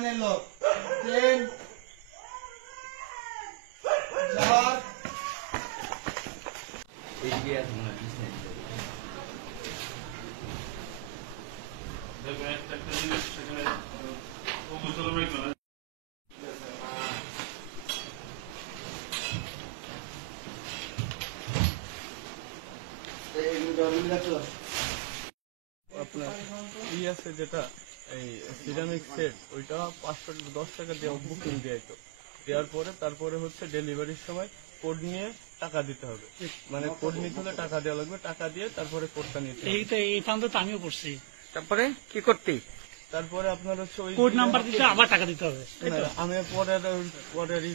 সেনাবাহিনীর লোক 3 4 এইদিকে আছে মনে হয় পিছনে দেখবেন একটা জিনিস সেখানে অবচল রাখবে না। আপনার আছে যেটা এই সিরামিক সেট ওইটা 510 টাকা দিয়ে বুকিং দিয়েতো, দেওয়ার পরে তারপরে হচ্ছে ডেলিভারির সময় কোড নিয়ে টাকা দিতে হবে, মানে কোড নিতে হলে টাকা দেওয়া লাগবে, টাকা দিয়ে তারপরে কোডটা নিতে হবে। এইটা এই ফান্ড তো আমিও করছি। তারপরে কি করতে তারপরে আপনার হচ্ছে ওই কোড নাম্বার দিতে আবার টাকা দিতে হবে। আমি পরে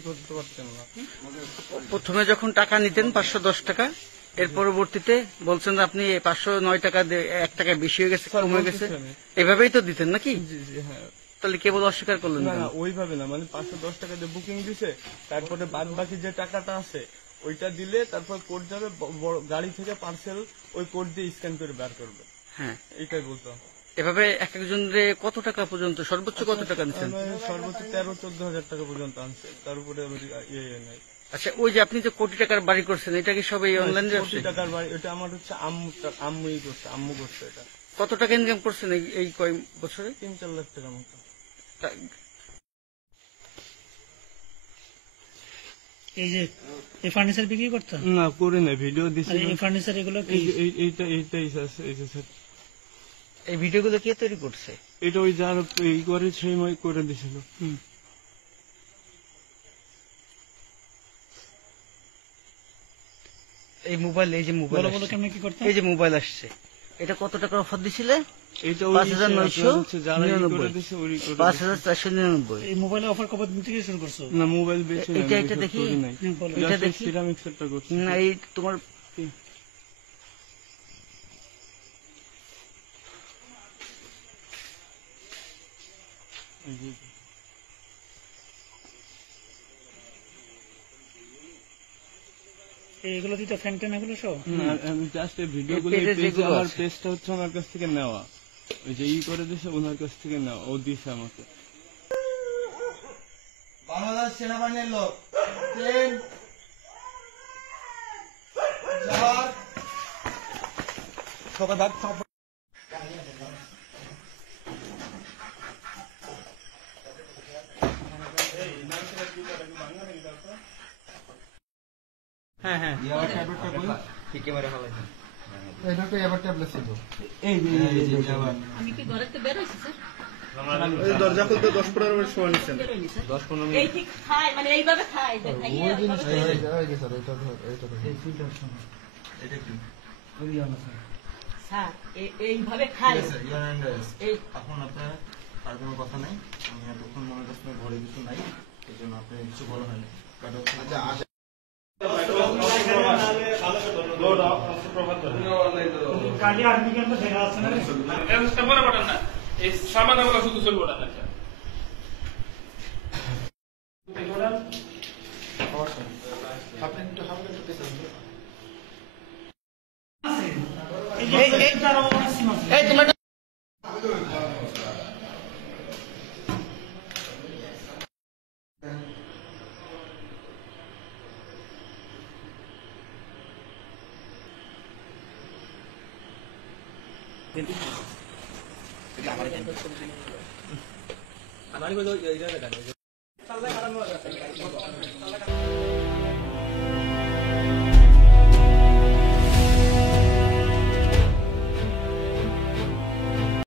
করতে পারতাম না। প্রথমে যখন টাকা নিতেন 510 টাকা, এর পরবর্তীতে বলছেন যে আপনি 509 টাকা 1 টাকা বেশি হয়ে গেছে, কম হয়ে গেছে, এভাবেই তো দিতেন নাকি? জি জি হ্যাঁ। তাহলে কেবল অস্বীকার করলেন না কেন? না ওইভাবে না, মানে 510 টাকা দিয়ে বুকিং দিছে, তারপরে বাদ বাকি যে টাকাটা আছে ওইটা দিলে তারপর কোড যাবে, গাড়ি থেকে পার্সেল ওই কোড দিয়ে স্ক্যান করে বের করবে। হ্যাঁ, এইটাই বলতাম। এভাবে এক একজনরে কত টাকা পর্যন্ত, সর্বোচ্চ কত টাকা নিচ্ছেন? সর্বোচ্চ 13-14 হাজার টাকা পর্যন্ত আনছে, তার উপরে ইয়ে নাই। আচ্ছা, ওই যে আপনি যে কোটি টাকার বাড়ি করছেন, এটা কি সবাই অনলাইন? কোটি টাকার বাড়ি এটা আমার হচ্ছে আম্মুই করছে, আম্মু করছে। এটা কত টাকা ইনকাম করছেন এই কয় বছরে? 3-4 লাখ টাকার মতো। এই যে এই ফার্নিচার বিক্রি করতেন? না করি না, ভিডিও দিছি। এই ফার্নিচার এগুলো কি? এইটাই স্যার। এই ভিডিওগুলো কে তৈরি করছে? এটা ওই যার এই করে সেই করে দিছিল। এই মোবাইল, এই যে মোবাইল, কেমন কি করতেন? এই যে মোবাইল আসছে, এটা কত টাকার অফার দিছিলে? এটা 5,499। এই মোবাইলের অফার কবে দিন থেকে শুরু করছো? না মোবাইল বেশি না, এটা দেখি, এটা দেখি সিরামিক সেটটা করছি না। এই তোমার এগুলো দিতে ফ্যান ট্যান এগুলো সব? আমি জাস্ট এই ভিডিওগুলো, আমার পেজটা হচ্ছে আমার কাছ থেকে নেওয়া, ওই যে করে দিছে ওনার কাছ থেকে নেওয়া, ও দিছে আমাকে। বাংলাদেশ সেনাবাহিনীর লোক 3 4 সকাল ভাগ হ্যাঁ হ্যাঁ আমি কি ঘরে তো বের হইছি স্যার? দরজা খুলতে 10-15 মিনিট সময় নিচ্ছেন। 10-15 এই ঠিক খায় মানে এইভাবে খায় স্যার এইভাবে খায়। এখন আপনার আর কোনো কথা নাই, আমি এতক্ষণ মনে করছি ঘরে কিছু নাই, এই জন্য আপনি কিছু বলা হয়নি। সামান আমরা শুধু চলবো না। আপনি একটু হামলে আমার